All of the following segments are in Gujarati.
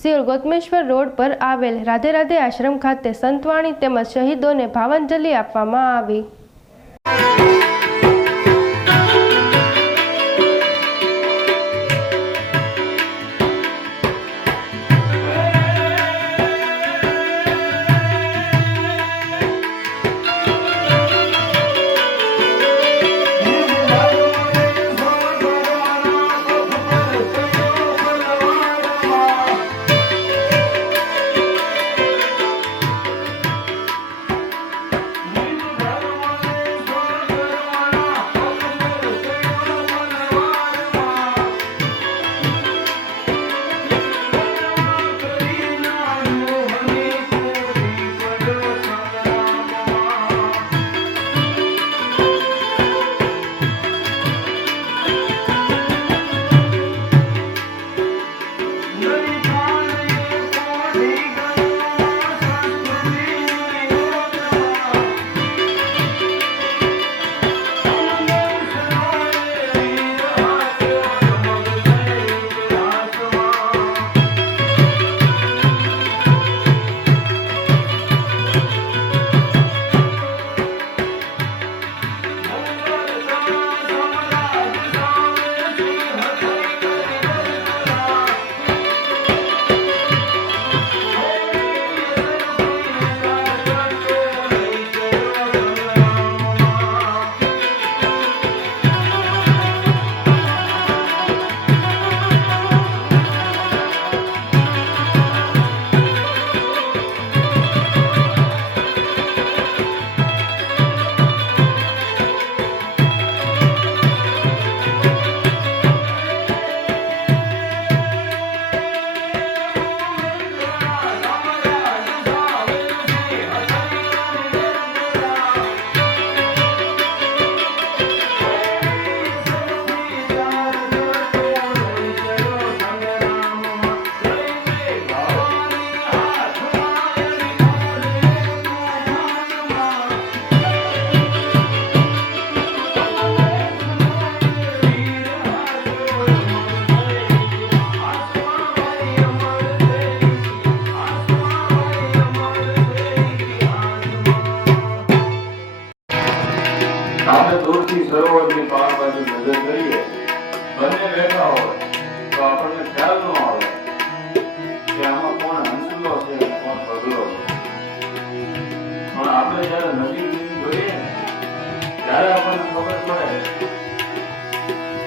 સિયોર ગોતમેશ્વર રોડ પર આવેલ રાધે રાધે આશ્રમ ખાતે સંતવાણી તેમજ શહીદોને ભાવાંજલિ આપવામાં આવી.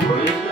ભવિષ્ય ન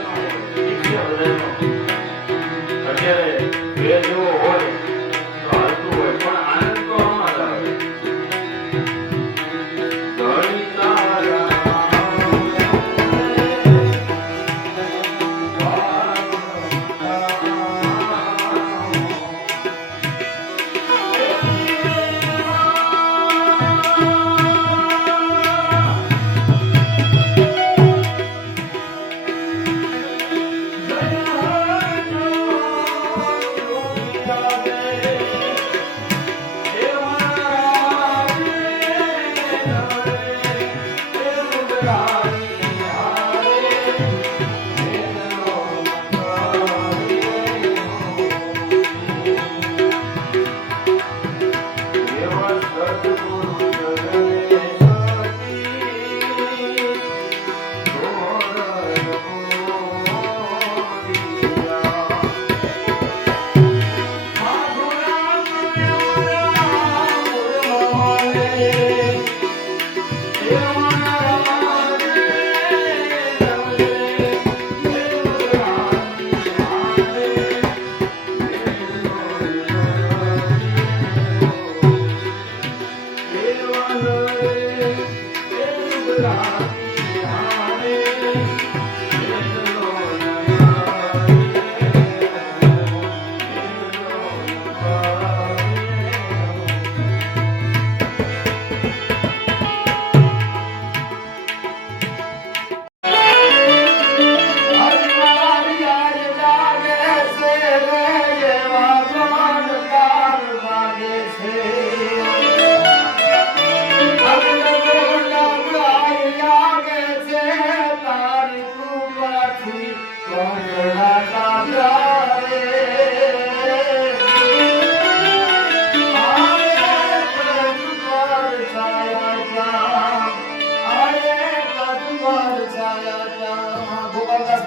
ગોપાલદાસ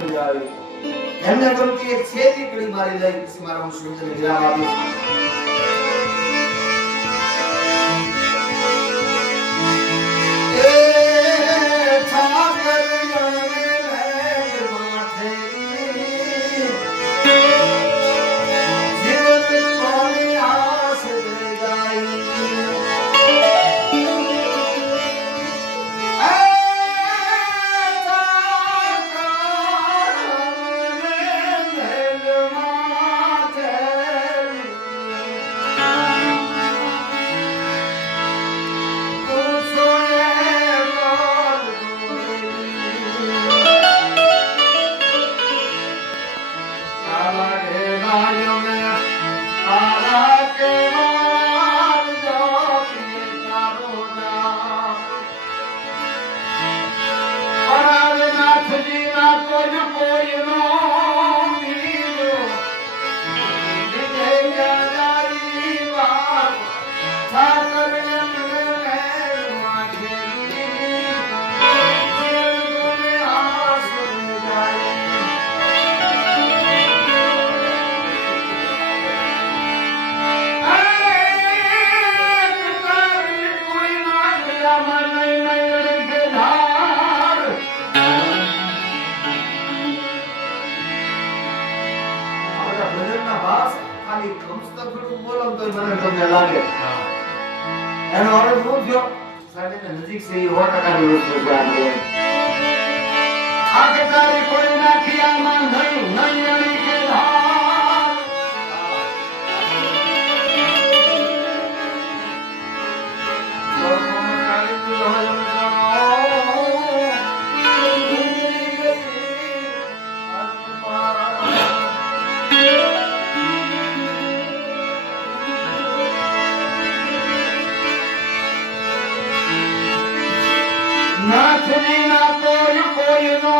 મજા આવી. એમને ગમતી એક છે દીકરી મારી લઈ પછી મારા હું શબ્દને વિરામ આપીશ લાગે. એનો અર્થ શું થયો? સાડીને નજીક છે એ સો ટકાની વસ્તુ છે આપણે આ કે તારી કોઈ નાખી આમાં નહીં નહીં નાથની ના કોઈ કોઈ નો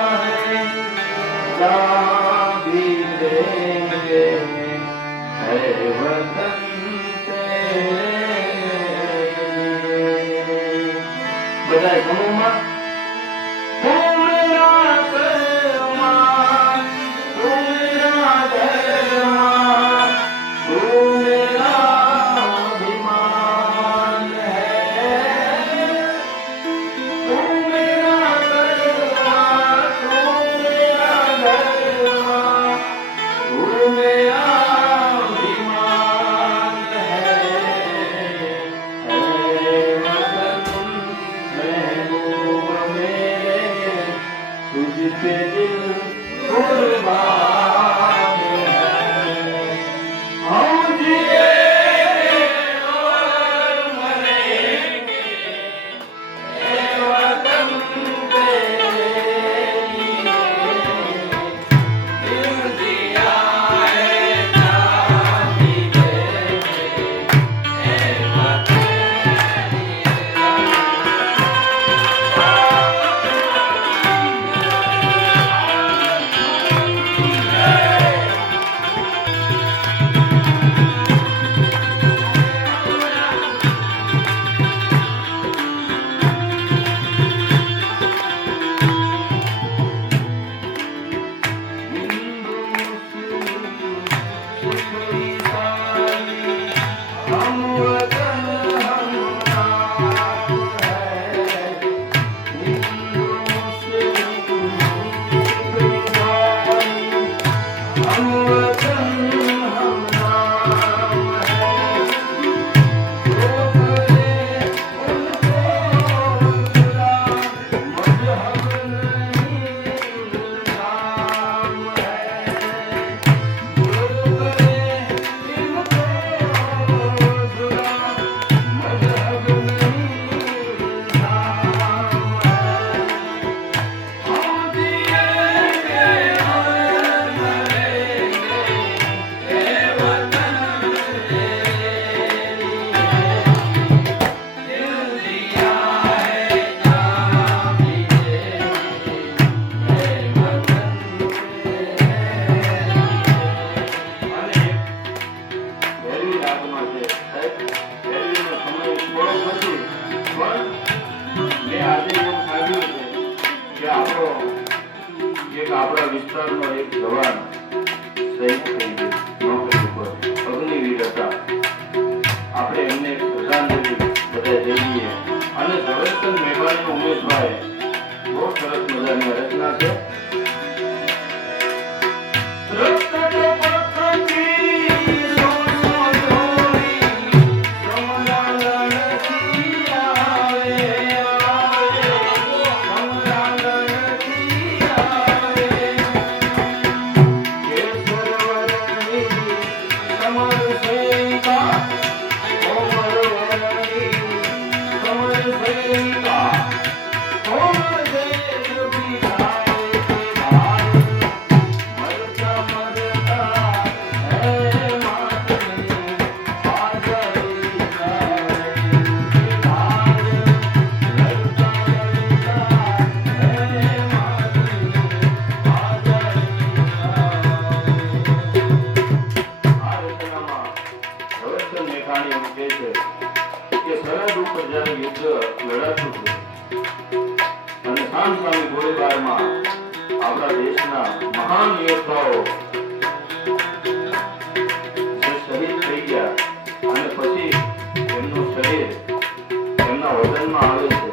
गुलाबी दे दे है वतन એક આપણા વિસ્તારનો એક જવાન શહીદ થઈ ગયો, નોકરી ઉપર, અગ્નિવીર હતા. આપણે એમને શ્રદ્ધાંજલિ બધા જઈએ અને ઝવેરચંદ મેઘાણી ઉમેશભાઈ બહુ સરસ મજાની રચના છે. રક્ત કહે છે કે સરહદ ઉપર જ્યારે યુદ્ધ લડાતું હતું, અને ખાન સ્વામી ગોળીબારમાં આપણા દેશના મહાન યોદ્ધાઓ શહીદ થઈ ગયા, અને પછી એમનું શરીર એમના વજનમાં આવે છે.